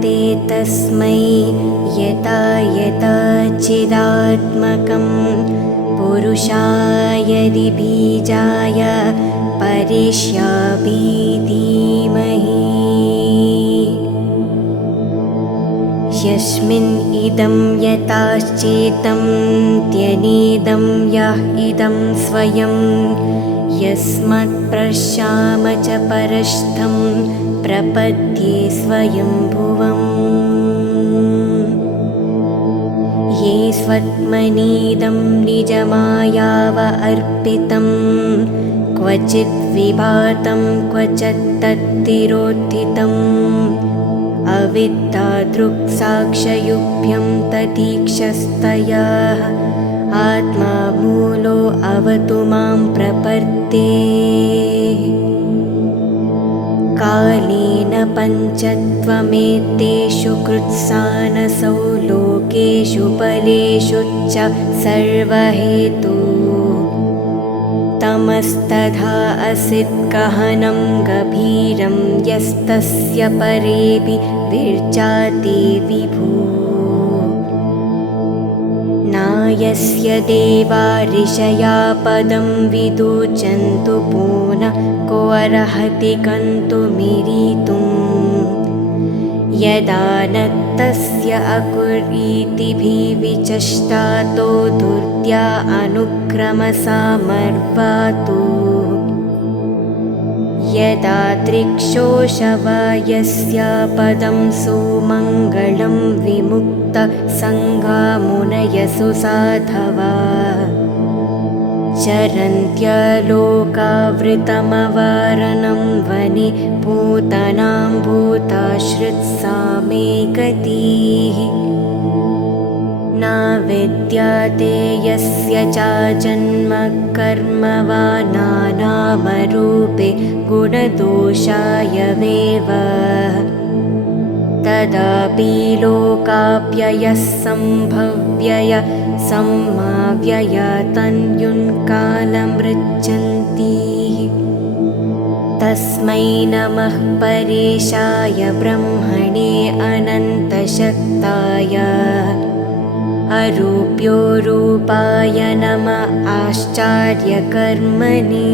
प्रपद्ये तस्मै यता यता चिदात्मकं पुरुषाय बीजाय परिष्यापि धीमहि यस्मिन् इदं यताश्चेतं त्यनेदं यः इदं स्वयं यस्मत्प्रश्याम च परस्थं प्रपद्ये स्वयंभुवम् ये स्वत्मनीदं निजमायाव अर्पितं क्वचित् विभातं क्वचित् तत्तिरोत्थितम् अविद्यादृक्साक्षयुभ्यं ततीक्षस्तया आत्मा मूलो अवतु मां प्रपद्ये कालेन पञ्चत्वमेतेषु कृत्सानसौ लोकेषु बलेषु च सर्वहेतु तमस्तथा असित् गहनं गभीरं यस्तस्य परेऽपि विर्जाते विभू नायस्य देवा ऋषया पदं विदुचन्तु पुनः को अर्हति गन्तुमिरीतुम् यदा न तस्य अकुरीतिभिर्विचष्टातो धूर्त्या अनुक्रमसामर्वातु यदा त्रिक्षोशवयस्य पदं सुमङ्गलं विमुक्तसङ्गा मुनयसु साधवा चरन्त्यलोकावृतमवरणं वने पूतनां भूताश्रित्सा मे गतिः न विद्यते यस्य च जन्म कर्म वा नानामरूपे गुणदोषायमेव तदापि लोकाप्ययः सम्भव्यय सम्माव्यय तन्युन्कालमृच्छन्ति तस्मै नमः परेशाय ब्रह्मणे अनन्तशक्ताय अरूप्यो रूपाय नमः आश्चर्यकर्मणे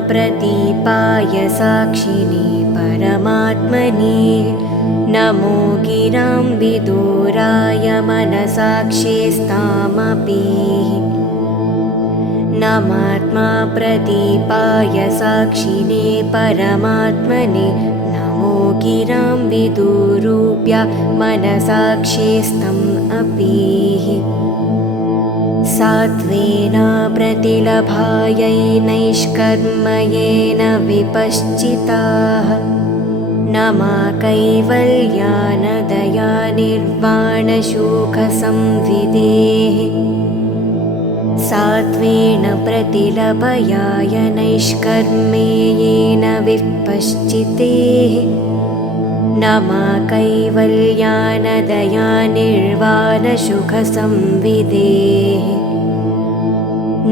नामात्मप्रदीपाय साक्षिणे परमात्मने नमो गिरां विदुराय मनसाक्षिस्तामपि नमात्मा प्रदीपाय साक्षिणे परमात्मने नमो गिरां विदुरूप्या मनसाक्षिस्तम् अपि सात्वेन प्रतिलभायै नैष्कर्म्येन विपश्चिताः नमा कैवल्यानदया निर्वाणशोकसंविदेः सात्वेन प्रतिलभयाय नैष्कर्म्येन विपश्चितेः नमा कैवल्यानदया निर्वाणसुखसंविदेः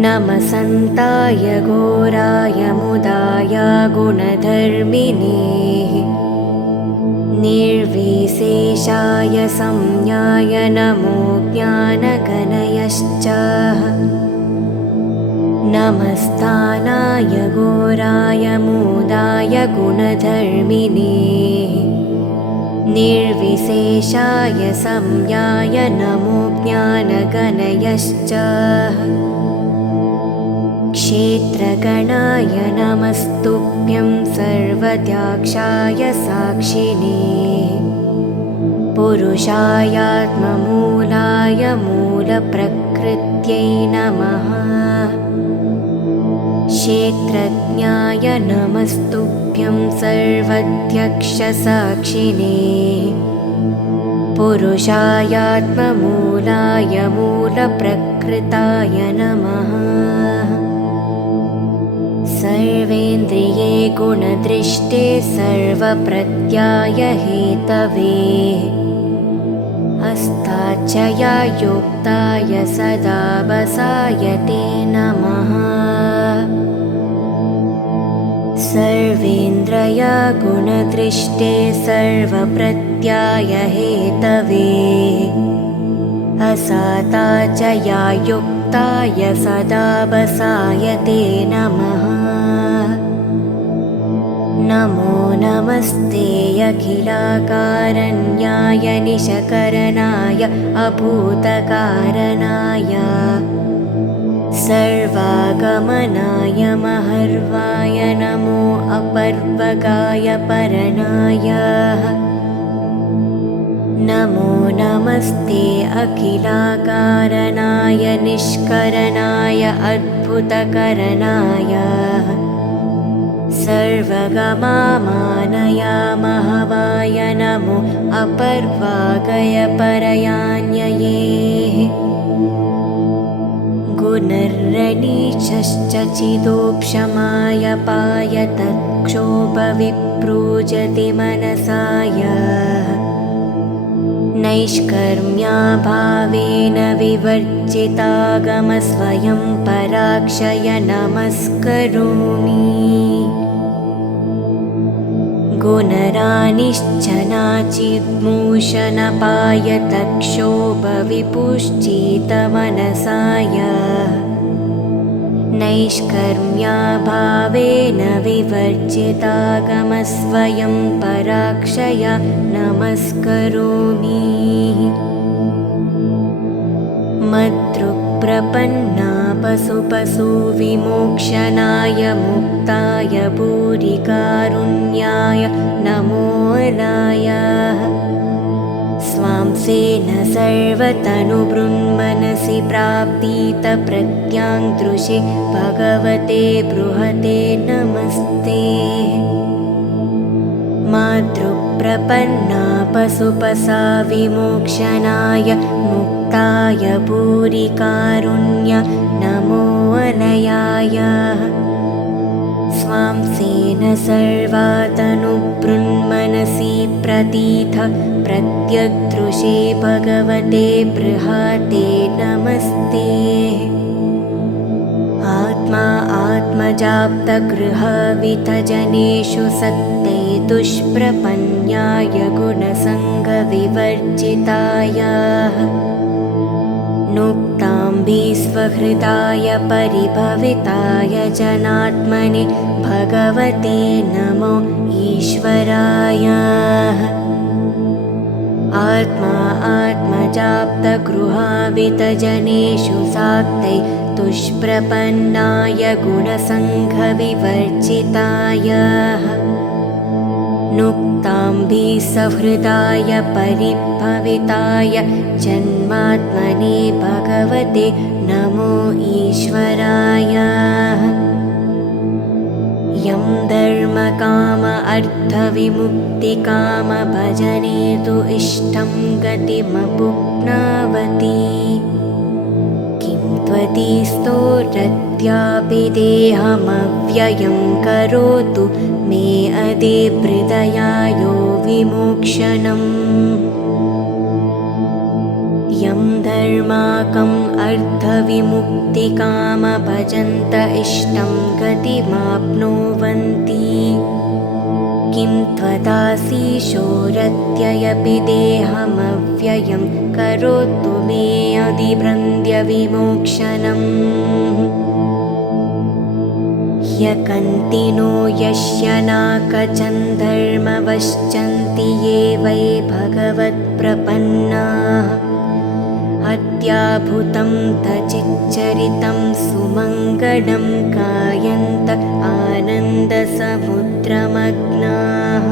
नमः सन्ताय घोराय मुदाय गुणधर्मिणे निर्विशेषाय संज्ञाय नमो ज्ञानगणयश्च नमस्तानाय घोराय मुदाय गुणधर्मिणे निर्विशेषाय संज्ञाय नमो ज्ञानगणयश्च क्षेत्रगणाय नमस्तुभ्यं सर्वद्याक्षाय साक्षिणे पुरुषायात्ममूलाय मूलप्रकृत्यै नमः क्षेत्रज्ञाय नमस्तुभ्यं सर्वध्यक्षसाक्षिणे पुरुषायात्ममूलाय मूलप्रकृताय नमः सर्वेन्द्रिये गुणदृष्टे सर्वप्रत्याय हेतवे अस्ताचया योक्ताय सदा वसाय ते नमः सर्वेन्द्रिया गुणदृष्टे सर्वप्रत्यय हेतवे असाता च या युक्ताय सदा वसाय ते नमः। नमो नमस्ते अखिलाकारण्याय निशकरणाय अभूतकारणाय सर्वागमनाय महर्वाय नमो अपर्वगाय परणाय। नमो नमस्ते अखिलाकारणाय निष्करणाय अद्भुतकरणाय सर्वगमामानय महवाय नमो अपर्वागय परयान्यये। गुणर्रणीशश्च चिदोक्षमाय पाय तत्क्षोभविप्रूजति मनसाय नैष्कर्म्याभावेन विवर्जितागमस्वयं पराक्षय नमस्करोमि। गुणरानिश्चनाचिद्मूषणपाय तत्क्षोभविपुश्चितमनसाय नैष्कर्म्याभावेन विवर्जितागमस्वयं पराक्षय नमस्करोमि। मद्रुक्प्रपन्ना पशुपशुविमोक्षणाय मुक्ताय भूरिकारुण्याय नमोऽलाय स्वांसेन सर्वतनुबृन्मनसि प्राप्तितप्रत्याङ्दृशे भगवते बृहते नमस्ते। मातृप्रपन्ना पशुपशा विमोक्षणाय मुक्ताय भूरिकारुण्य नमोऽलयाय स्वांसेन सर्वातनुबृन्मनसि प्रतीथ प्रत्यग्दृशे भगवते बृहते नमस्ते। आत्मा आत्मजाप्तगृहवितजनेषु सत्ते दुष्प्रपन्याय गुणसङ्गविवर्जिताय नुक्ताम्बि स्वहृदाय परिभविताय जनात्मने भगवते नमो ईश्वराय। आत्मा आत्मजाप्तगृहावितजनेषु साक्तै दुष्प्रपन्नाय गुणसङ्घविवर्जिताय नुक्ताम्बि सहृदाय परिभविताय जन्मात्मने भगवते नमो ईश्वराय। यं धर्मकाम अर्थविमुक्तिकाम भजने तु इष्टं गतिमपुप्नावति किं त्वदीस्तोरत्यापि देहमव्ययं करोतु मे अदेहृदयायो विमोक्षणम्। यं धर्माकम् अर्थविमुक्तिकाम भजन्त इष्टं गतिमाप्नुवन्ति किं त्वदाशीशोरत्ययपि देहमव्ययं करोतु मे अधिभृन्द्य विमोक्षणम्। ह्यकन्तिनो यस्य नाकचं धर्मवश्चन्ति ये वै भगवत्प्रपन्नाः अत्याभूतं तचिच्चरितं सुमङ्गलं गायन्त आनन्दसमुद्रमग्नाः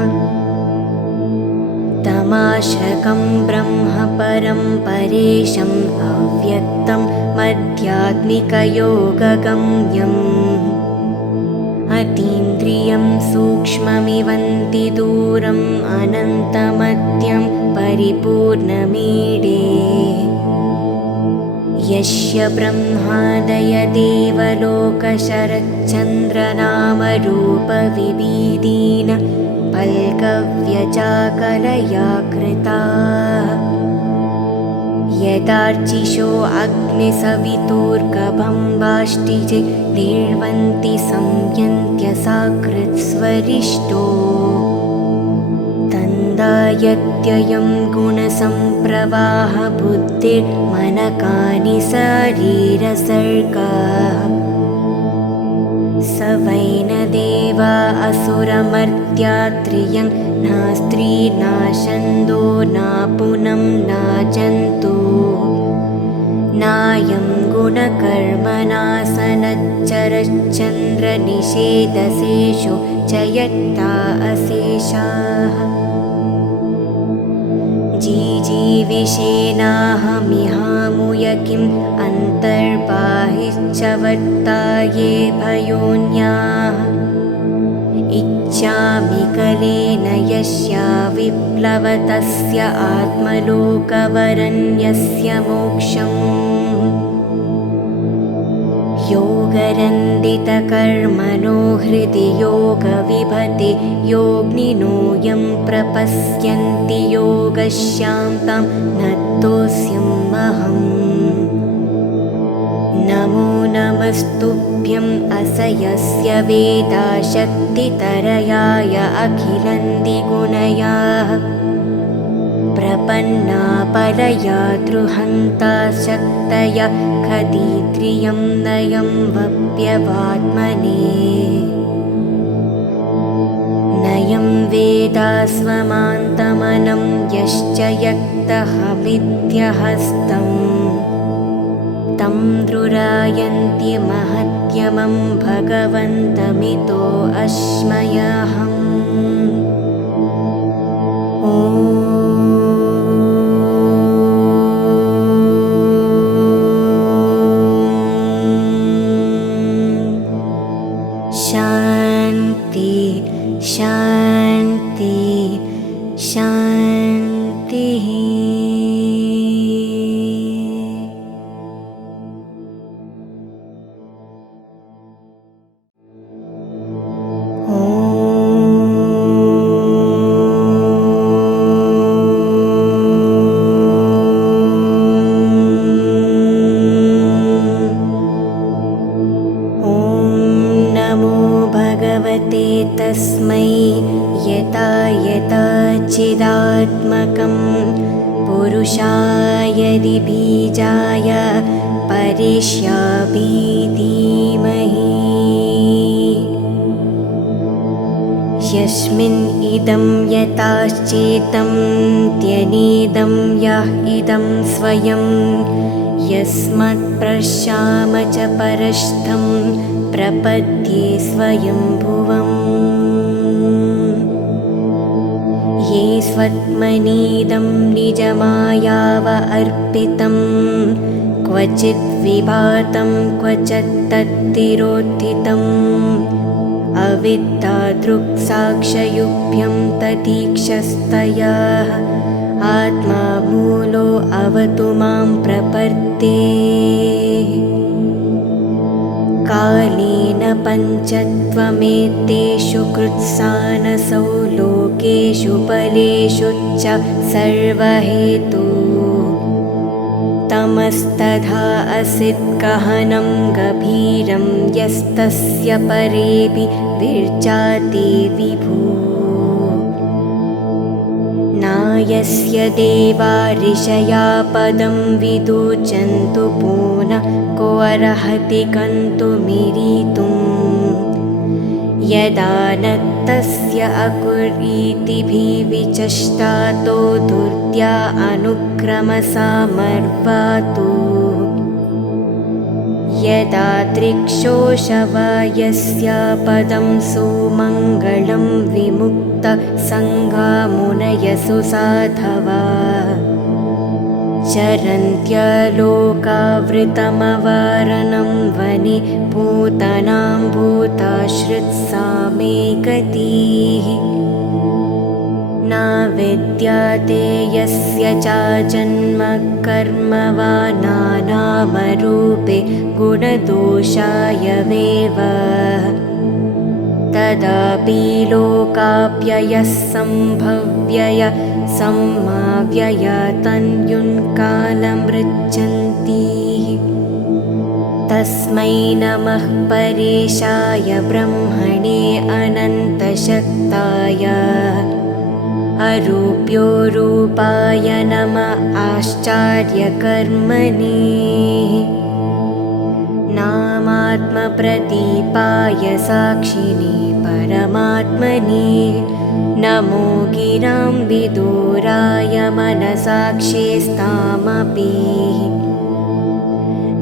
तमाश्रकं ब्रह्म परं परेशम् अव्यक्तं मध्यात्मिकयोगगम्यम् अतीन्द्रियं सूक्ष्ममिवन्ति दूरम् अनन्तमत्यं परिपूर्णमीडे यस्य ब्रह्मादय देवलोकशरच्चन्द्रनामरूपविभीदीन पल्कव्यचाकलया कृता यदार्चिषो अग्निसवितुर्गभं वाष्टिजे निर्वन्ति संयन्त्य साकृत्स्वरिष्टो तन्दायत्ययं गुणसम्प्रवाह बुद्धिर्मनकानि शरीरसर्गाः स वै न देवा असुरमर्त्या त्रियं न स्त्री न छन्दो न पुनं न जन्तु नायं गुणकर्मणासनच्चरच्चन्द्रनिषेधशेषो च यत्ता अशेषाः जीजीविषेणाहमिहामुय किम् अन्तर्बाहिश्च वर्ताये भयोन्याः इच्छामि कलेन यस्या विप्लवतस्य आत्मलोकवरण्यस्य मोक्षम् योगरन्दितकर्मणो हृदि योगविभते योगिनो यं प्रपश्यन्ति योगस्यां तं नतोऽस्म्यहम् नमो नमस्तुभ्यं असयस्य वेदाशक्तितरयाय अखिलन्दिगुणयाः प्रपन्ना परया द्रुहन्ता शक्तया खदित्रियं नयं वप्यवात्मने नयं वेदास्वमान्तमनं यश्च यक्तहमित्यहस्तम् तं द्रुरायन्ति महत्यमं भगवन्तमितो अस्मयहम् ॐ शान्ति शान्ति शान्तिः। तस्मै यता यता चिदात्मकं पुरुषाय बीजाय परिष्यामि धीमहि यस्मिन् इदं यताश्चेतं त्यनेदं यः इदं स्वयं यस्मात् प्रशाम च परस्थं प्रपद्ये स्वयंभुवम् ये स्वत्मनीदं निजमायाव अर्पितं क्वचित् विभातं क्वचित् तत्तिरोत्थितम् अविद्यादृक्साक्षयुभ्यं तदीक्षस्तया आत्मा मूलो अवतु मां प्रपद्ये कालेन पञ्चत्वमेतेषु कृत्सानसौ लोकेषु बलेषु च सर्वहेतु तमस्तथा असिद्गहनं गभीरं यस्तस्य परेऽपि विर्जाते विभू नायस्य देवा ऋषया पदं विदुचन्तु पुनः को अर्हति गन्तुमिरीतुम् यदा न तस्य अकुरीतिभिविचष्टातो धूर्त्या अनुक्रमसामर्वातु यदा दृक्षोषवयस्य पदं सुमङ्गलं विमुक्तसङ्गामुनयसु साधवा चरन्त्यलोकावृतमवारणं वने पूतनां भूताश्रित्सा मे गतिः न विद्यते यस्य च जन्म कर्म वा नानामरूपे गुणदोषायवेव तदापि लोकाप्ययः सम्भव्यय सम्माव्ययतन्युन्कालमृच्छन्ति तस्मै नमः परेशाय ब्रह्मणे अनन्तशक्ताय अरूप्योरूपाय नमः आश्चर्यकर्मणे नामात्मप्रदीपाय साक्षिणे परमात्मने नमो गिरां विदुराय मनसाक्षिस्तामपि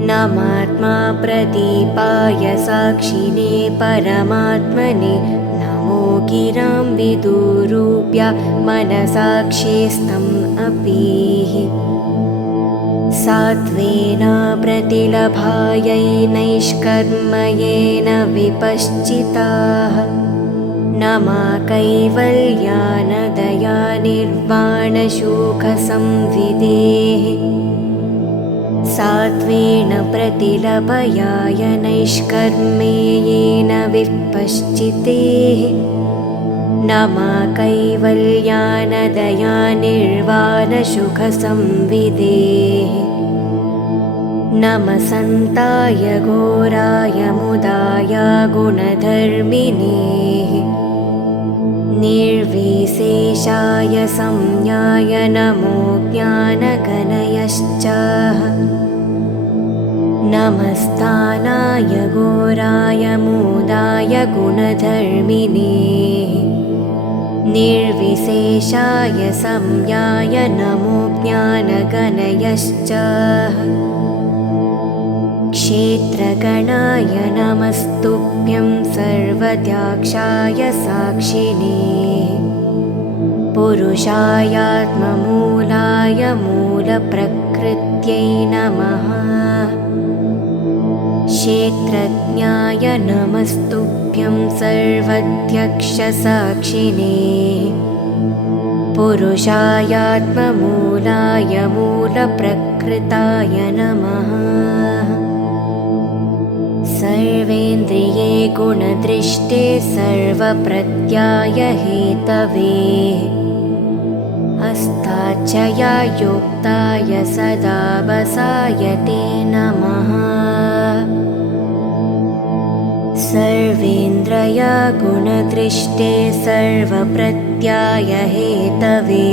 नमात्मा प्रदीपाय साक्षिणे परमात्मने नमो गिरां विदुरूप्या मनसाक्षिस्तम् अपि सात्वेन प्रतिलभायै नैष्कर्म्येन विपश्चिताः नमा कैवल्यानदया निर्वाणशोकसंविदेः सात्वेन प्रतिलभयाय नैष्कर्म्येन विपश्चितेः नमा कैवल्यानदया निर्वाणसुखसंविदेः नमः सन्ताय घोराय मुदाय गुणधर्मिणे निर्विशेषाय संज्ञाय नमो ज्ञानगणयश्च नमस्तानाय घोराय मुदाय गुणधर्मिणे निर्विशेषाय संज्ञाय नमो ज्ञानगणयश्च क्षेत्रगणाय नमस्तुभ्यं सर्वद्याक्षाय साक्षिणे पुरुषायात्ममूलाय मूलप्रकृत्यै नमः क्षेत्रज्ञाय नमस्तुभ्यं सर्वध्यक्षसाक्षिणे पुरुषायात्ममूलाय मूलप्रकृताय नमः सर्वेन्द्रिये गुणदृष्टे सर्वप्रत्याय हेतवे अस्ताचया युक्ताय सदा वसाय ते नमः सर्वेन्द्रिय गुणदृष्टे सर्वप्रत्याय हेतवे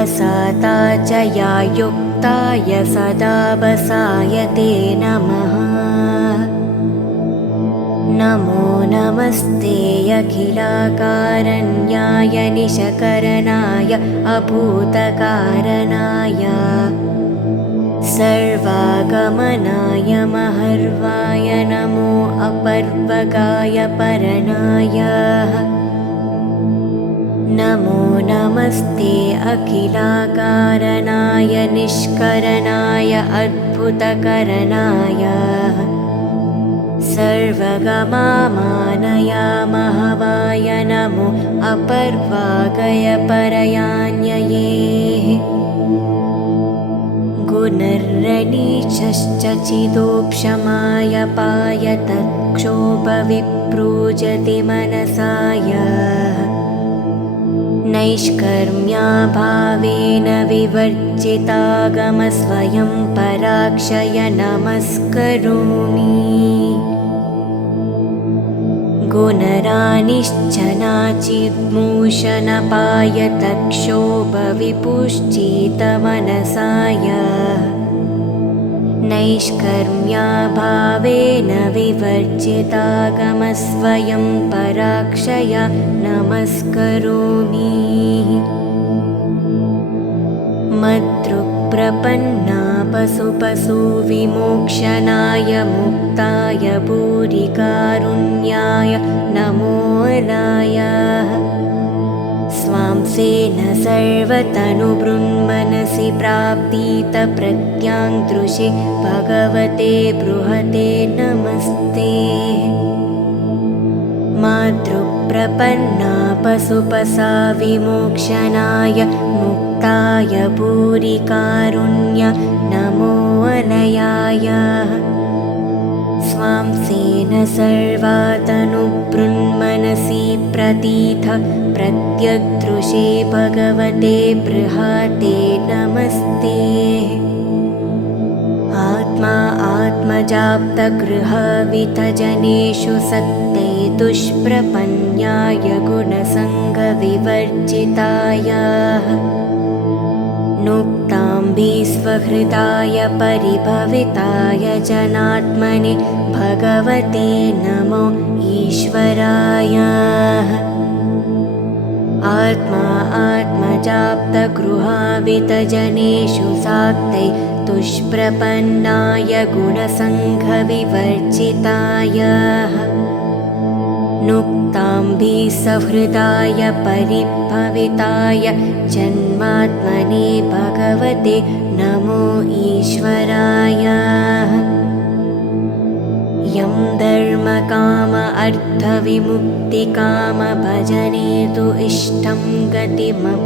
असाताचया युक्ताय सदा वसाय ते नमः नमो नमस्ते अखिलाकारण्याय निशकरणाय अभूतकारणाय सर्वागमनाय महर्वाय नमो अपर्वगाय परणाय नमो नमस्ते अखिलाकारणाय निष्करणाय अद्भुतकरणाय सर्वगमामानय महवाय नमो अपर्वागय परयान्यये गुणर्रणीशश्च चिदोक्षमाय पायतक्षोभविप्रूजति मनसाय नैष्कर्म्याभावेन विवर्जितागमस्वयं पराक्षय नमस्करोमि गुणरानिश्च नाचिद्मूषणपायतक्षोभविपुश्चितमनसाय नैष्कर्म्याभावेन विवर्जितागमस्वयं पराक्षय नमस्करोमि मद्रुक्प्रपन्ना पशुविमोक्षणाय मुक्ताय भूरिकारुण्याय नमोऽलाय स्वांसेन सर्वतनुबृन्मनसि प्राप्तितप्रत्याङ्दृशे भगवते बृहते नमस्ते मातृप्रपन्ना पशुविमोक्षणाय मुक्ताय भूरिकारुण्य नमोऽलयाय स्वांसेन सर्वातनुबृन्मनसि प्रतीथ प्रत्यग्दृशे भगवते बृहते नमस्ते। आत्मा आत्मजाप्तगृहवितजनेषु सक्ते दुष्प्रपन्याय गुणसङ्गविवर्जिताय नुक्ताम्बि स्वहृदाय परिभविताय जनात्मने भगवते नमो ईश्वराय। आत्मा आत्मजाप्तगृहावितजनेषु साक्ते दुष्प्रपन्नाय गुणसङ्घविवर्जिताय नुक्ताम्बि सहृदाय परिभविताय जन्मात्मने भगवते नमो ईश्वराय। यं धर्मकाम अर्थविमुक्तिकाम भजने तु इष्टं गतिमपुप्नावति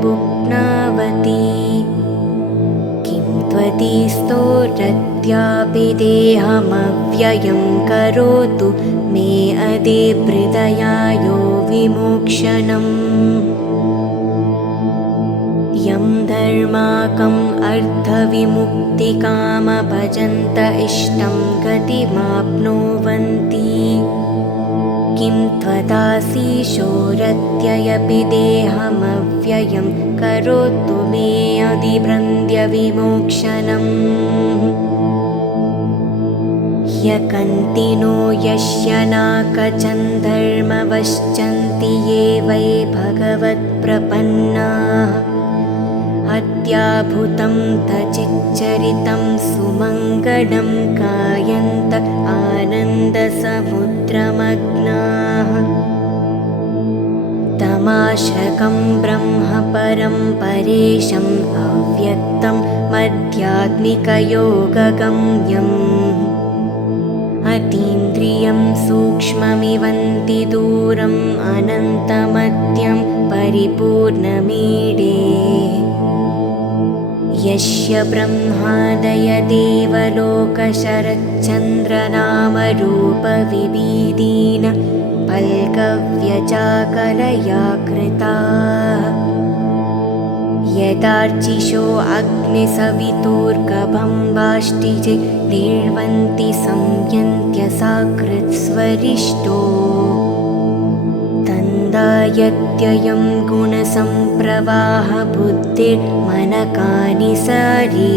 किं त्वदीस्तो रत्यापि देहमव्ययं करोतु मे अदे हृदयायो विमोक्षणम्। यं धर्माकम् अर्थविमुक्तिकाम भजन्त इष्टं गतिमाप्नुवन्ति किं त्वदासीशो रत्ययपि देहमव्ययं करोतु मे अधिभृन्द्यविमोक्षणम्। ह्यकन्तिनो यस्य नाकचन्धर्मवश्चन्ति ये वै भगवत्प्रपन्नाः अत्याभूतं तचिच्चरितं सुमङ्गलं गायन्त आनन्दसमुद्रमग्नाः तमाश्रकं ब्रह्म परं परेशम् अव्यक्तं मध्यात्मिकयोगगम्यम् अतीन्द्रियं सूक्ष्ममिवन्ति दूरम् अनन्तमद्यं परिपूर्णमीडे यस्य ब्रह्मादय देवलोकशरच्चन्द्रनामरूपविभीदीन पल्कव्यचाकलया कृताः यदार्चिषो अग्निसवितुर्गभं निर्वन्ति संयन्त्य साकृत्स्वरिष्टो तन्दायत्ययं गुणसम्प्रवाह बुद्धिर्मनकानि शरीरसर्गाः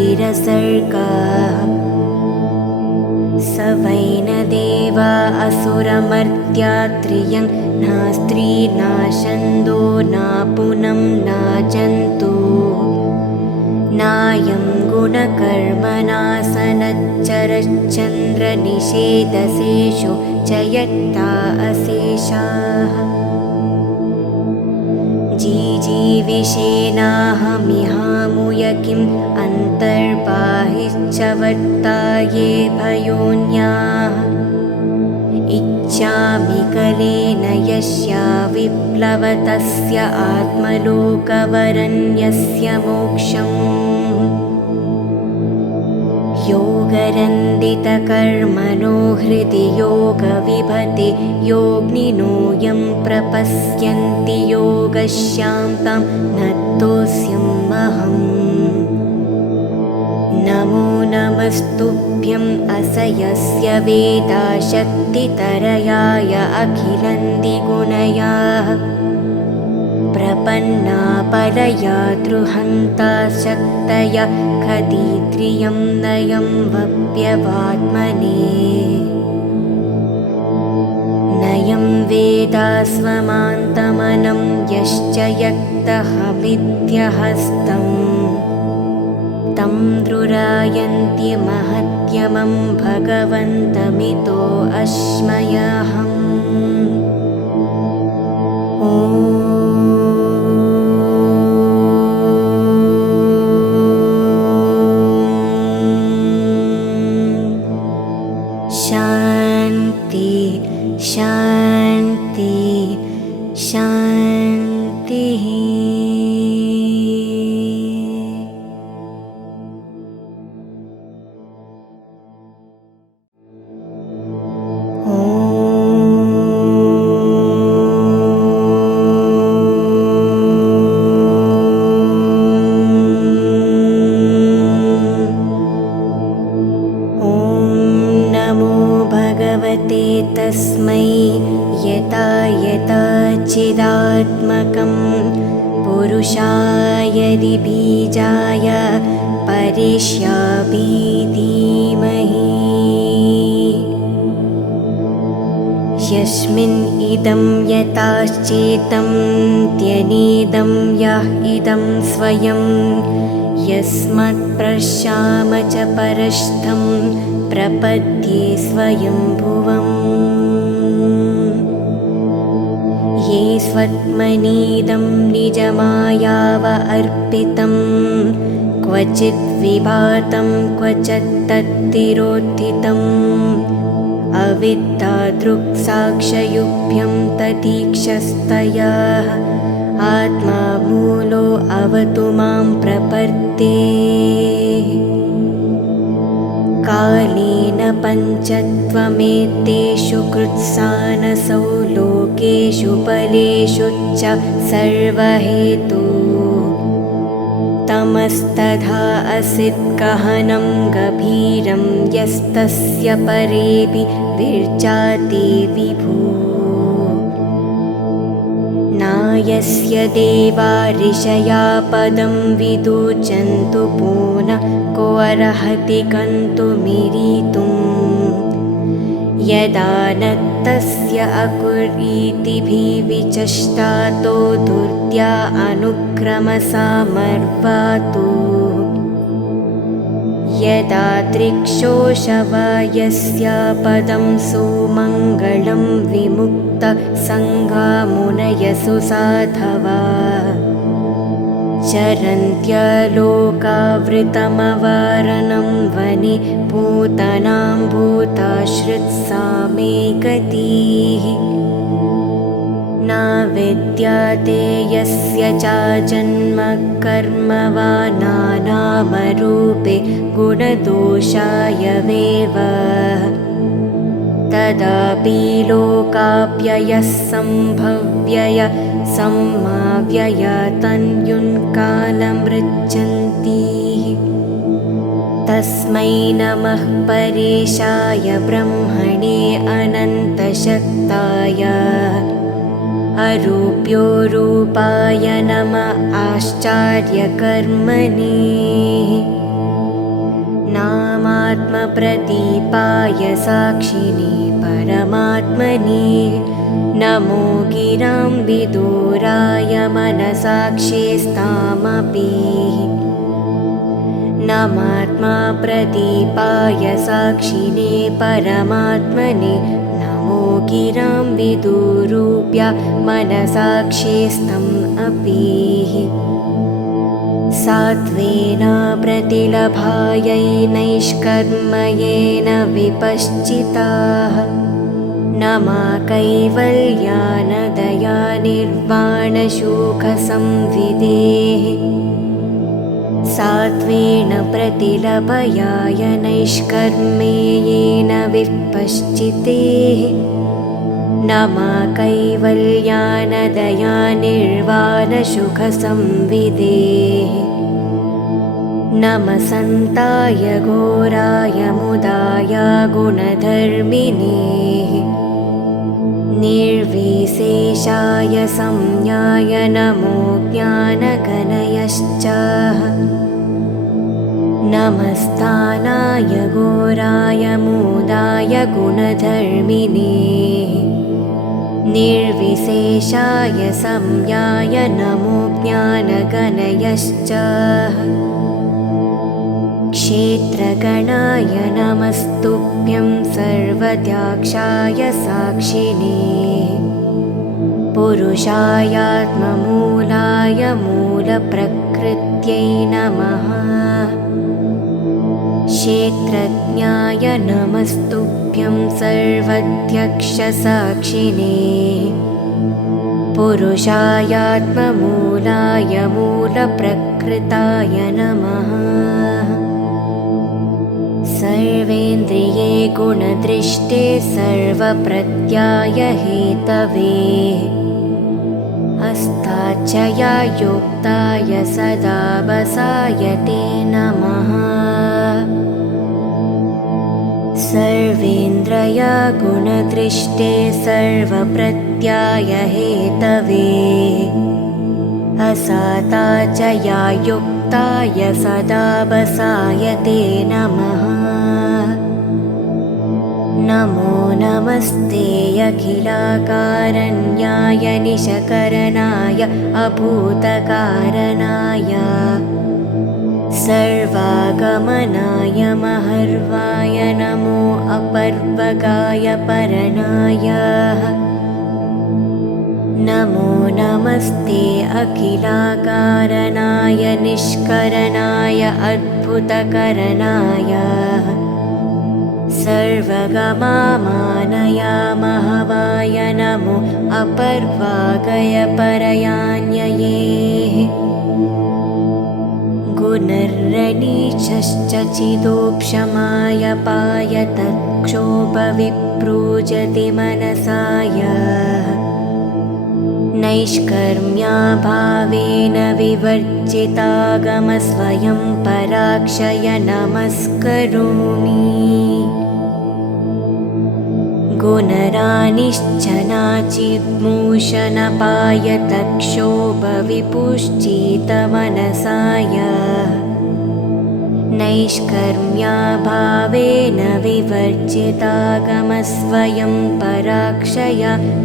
स वै न देवा असुरमर्त्यात्रियं न स्त्री न छन्दो न पुनं न जन्तु नायं गुणकर्मणासनच्चरच्चन्द्रनिषेधशेषो जयत्ता अशेषाः जीजीविषेणाहमिहामुय किम् अन्तर्बाहिश्च वर्ताये भयोन्याः इच्छामि कलेन यस्या विप्लवतस्य आत्मलोकवरण्यस्य मोक्षम् योगरन्दितकर्मणो हृदि योगविभते योगिनो यं प्रपश्यन्ति योगस्यां तं नतोऽस्म्यहम् नमो नमस्तुभ्यं असयस्य वेदाशक्तितरयाय अखिलन्दिगुणयाः प्रपन्ना परया द्रुहन्ता शक्तया खदित्रियं नयं वप्यवात्मने नयं वेदास्वमान्तमनं यश्च यक्तहमित्यहस्तम् तं द्रुरायन्ति महत्यमं भगवन्तमितो अस्मयहम् ॐ शान्ति शान्ति शान्तिः। सच्चिदात्मकं पुरुषाय बीजाय परिष्यापि धीमहि यस्मिन् इदं यताश्चेतं त्यनेदं यः इदं स्वयं यस्मात् प्रश्याम च परस्थं प्रपद्ये स्वयंभुवम् ये स्वत्मनीदं निजमायाव अर्पितं क्वचित् विभातं क्वचित् तत्तिरोत्थितम् अविद्यादृक्साक्षयुभ्यं ततीक्षस्तया आत्मा मूलो अवतु मां प्रपद्ये कालेन पञ्चत्वमेतेषु कृत्सानसौ लोकेषु फलेषु च सर्वहेतु तमस्तथा असिद्गहनं गभीरं यस्तस्य परेऽपि विर्जाते विभू नायस्य देवा ऋषया पदं विदुचन्तु पुनः को अर्हति गन्तुमिरीतुम् यदा न तस्य अकुरीतिभिविचष्टातो धूर्त्या अनुक्रमसामर्वातु यदा त्रिक्षोशवयस्य पदं सुमङ्गलं विमुक्तसङ्गामुनयसु साधवा चरन्त्यलोकावृतमवारणं वने पूतनां भूताश्रित्सा मे गतिः न विद्यते यस्य च जन्म कर्म वा नानामरूपे गुणदोषायवेव तदापि लोकाप्ययः सम्भव्यय सम्माव्यय तन्युन्कालमृच्छन्ति तस्मै नमः परेशाय ब्रह्मणे अनन्तशक्ताय अरूप्योरूपाय नमः आश्चर्यकर्मणे नामात्मप्रदीपाय साक्षिणे परमात्मने नमो गिरां विदुराय मनसाक्षिस्तामपि नमात्मा प्रदीपाय साक्षिणे परमात्मने नमो गिरां विदुरूप्या मनसाक्षिस्तम् अपि सात्वेन प्रतिलभायै नैष्कर्म्येन विपश्चिताः नमा कैवल्यानदया निर्वाणशोकसंविदेः सात्वेन प्रतिलभयाय नैष्कर्म्येन विपश्चितेः नमा कैवल्यानदया निर्वाणसुखसंविदेः नमः सन्ताय घोराय मुदाय गुणधर्मिणे निर्विशेषाय संज्ञाय नमो ज्ञानगणयश्च नमस्तानाय घोराय मुदाय गुणधर्मिणे निर्विशेषाय संज्ञाय नमो ज्ञानगणयश्च क्षेत्रगणाय नमस्तुभ्यं सर्वद्याक्षाय साक्षिणे पुरुषायात्ममूलाय मूलप्रकृत्यै नमः क्षेत्रज्ञाय नमस्तुभ्यं सर्वध्यक्षसाक्षिणे पुरुषायात्ममूलाय मूलप्रकृताय नमः सर्वेन्द्रिये गुणदृष्टे सर्वप्रत्याय हेतवे अस्ताचया युक्ताय सदा वसाय ते नमः सर्वेन्द्रिय गुणदृष्टे सर्वप्रत्याय हेतवे प्रसाता च या युक्ताय सदा वसाय ते नमः। नमो नमस्ते अखिलाकारण्याय निशकरणाय अभूतकारणाय सर्वागमनाय महर्वाय नमो अपर्वगाय परणाय। नमो नमस्ते अखिलाकारणाय निष्करणाय अद्भुतकरणाय सर्वगमामानय महवाय नमो अपर्वागय परयान्यये। गुणर्रनीचश्च चिदोक्षमाय पाय तत्क्षोभविप्रूजति मनसाय नैष्कर्म्याभावेन विवर्जितागमस्वयं पराक्षय नमस्करोमि। गुणरानिश्च नाचिद्मूषणपाय तत्क्षोभविपुश्चितमनसाय नैष्कर्म्याभावेन विवर्जितागमस्वयं पराक्षय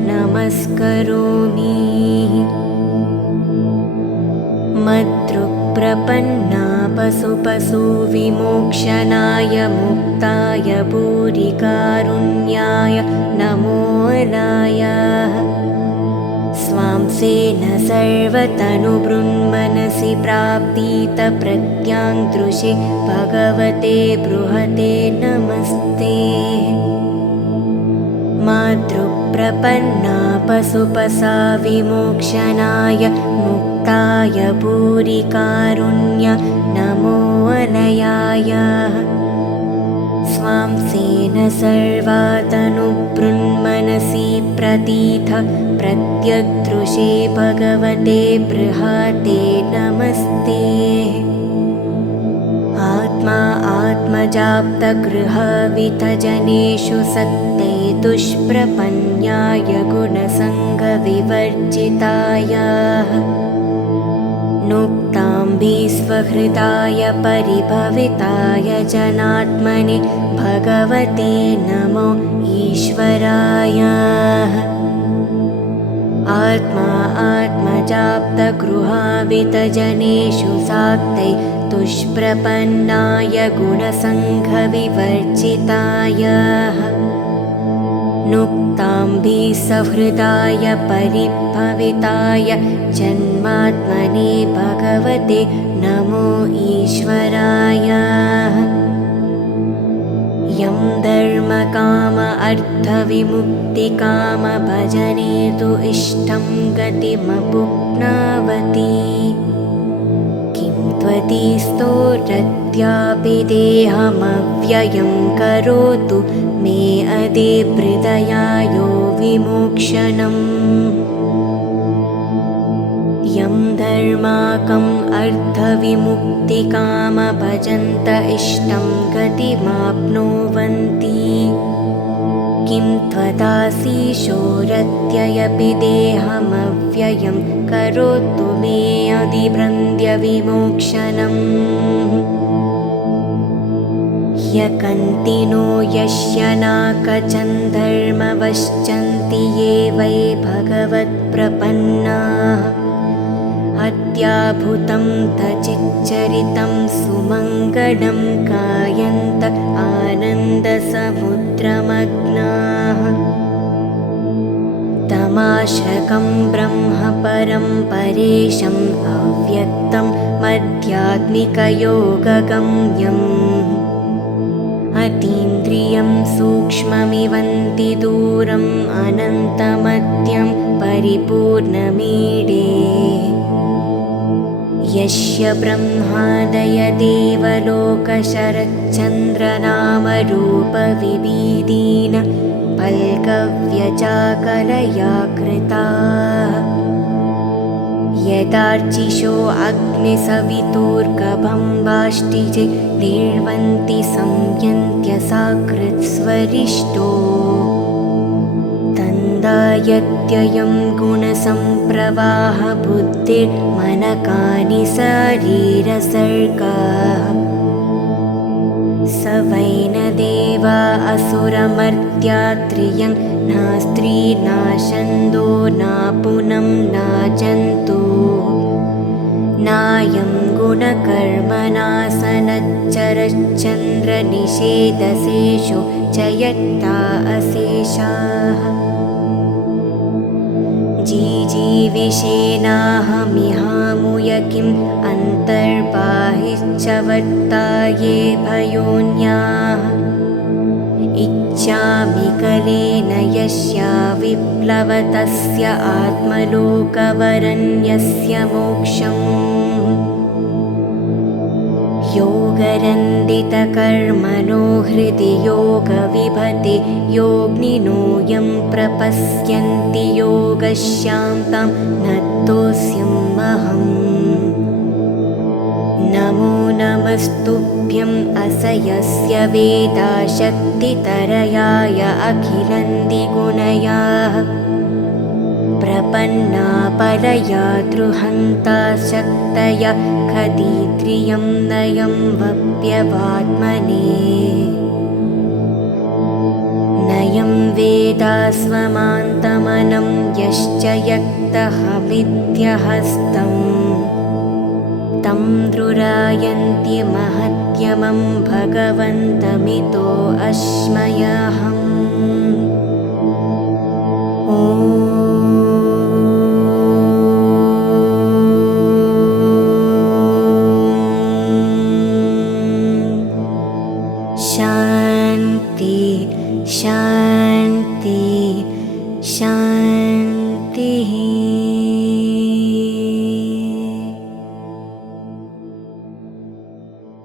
नमस्करोमि। मद्रुक्प्रपन्ना पशुविमोक्षणाय मुक्ताय भूरिकारुण्याय नमो राय। स्वांसेन सर्वतनुबृन्मनसि प्राप्तितप्रत्याङ्दृशे भगवते बृहते नमस्ते। मातृप्रपन्ना पशुविमोक्षणाय मुक्ताय भूरिकारुण्य नमो अनयाय। स्वांसेन सर्वातनुबृन्मनसि प्रतीथ प्रत्यग्दृशे भगवते बृहते नमस्ते। आत्मा आत्मजाप्तगृहवितजनेषु सत्ते दुष्प्रपन्याय गुणसङ्गविवर्जिताय नुक्ताम्बिस्वहृदाय परिभविताय जनात्मने भगवते नमो ईश्वराय। आत्मा आत्मजाप्तगृहावितजनेषु साक्तै दुष्प्रपन्नाय गुणसङ्घविवर्जिताय नुक्ताम्बिसहृदाय परिभविताय जन्मात्मने भगवते नमो ईश्वराय। यं धर्मकाम अर्थविमुक्तिकाम भजने तु इष्टं गतिमपुप्नावति। किं त्वदीस्तोरत्यापि देहमव्ययं करोतु मे अदे हृदयायो विमोक्षणम्। यं धर्माकम् अर्थविमुक्तिकाम भजन्त इष्टं गतिमाप्नुवन्ति। किं त्वदाशीशोरत्ययपि देहमव्ययं करोतु मे अधिवृन्द्यविमोक्षणम्। ह्यकन्तिनो यस्य नाकचं धर्मवश्चन्ति ये वै भगवत्प्रपन्नाः अत्याभूतं तचिच्चरितं सुमङ्गलं गायन्त आनन्दसमुद्रमग्नाः। तमाश्रकं ब्रह्म परं परेशम् अव्यक्तं मध्यात्मिकयोगगम्यम्। अतीन्द्रियं सूक्ष्ममिवन्ति दूरम् अनन्तमद्यं परिपूर्णमीडे। यस्य ब्रह्मादय देवलोकशरच्चन्द्रनामरूपविभीदीन पल्कव्यचाकलया कृताः। यदार्चिषो अग्निसवितुर्गभं निर्वन्ति संयन्त्य साकृत्स्वरिष्टो। यत्ययं गुणसम्प्रवाह बुद्धिर्मनकानि शरीरसर्गाः स वै न देवा असुरमर्त्या त्रियं न स्त्री नाशन्दो नापुनं नाजन्तु नायं गुणकर्मणासनच्चरश्चन्द्रनिषेधशेषो जयत्ता अशेषाः जीजीविषेणाहमिहामुय किम् अन्तर्बाहिश्च वर्ताये भयोन्याः इच्छामि कलेन यस्या विप्लवतस्य आत्मलोकवरण्यस्य मोक्षम् योगरन्दितकर्मणो हृदि योगविभते योगिनो यं प्रपश्यन्ति योगस्यां तं नतोऽस्म्यहम् नमो नमस्तुभ्यं असयस्य वेदाशक्तितरयाय अखिलन्दिगुणयाः प्रपन्ना परया द्रुहन्ता शक्तया खदित्रियं नयं वप्यवात्मने नयं वेदास्वमान्तमनं यश्च यक्तहमित्यहस्तम् तं द्रुरायन्ति महत्यमं भगवन्तमितो अस्मयहम् ॐ शान्ति शान्ति शान्तिः।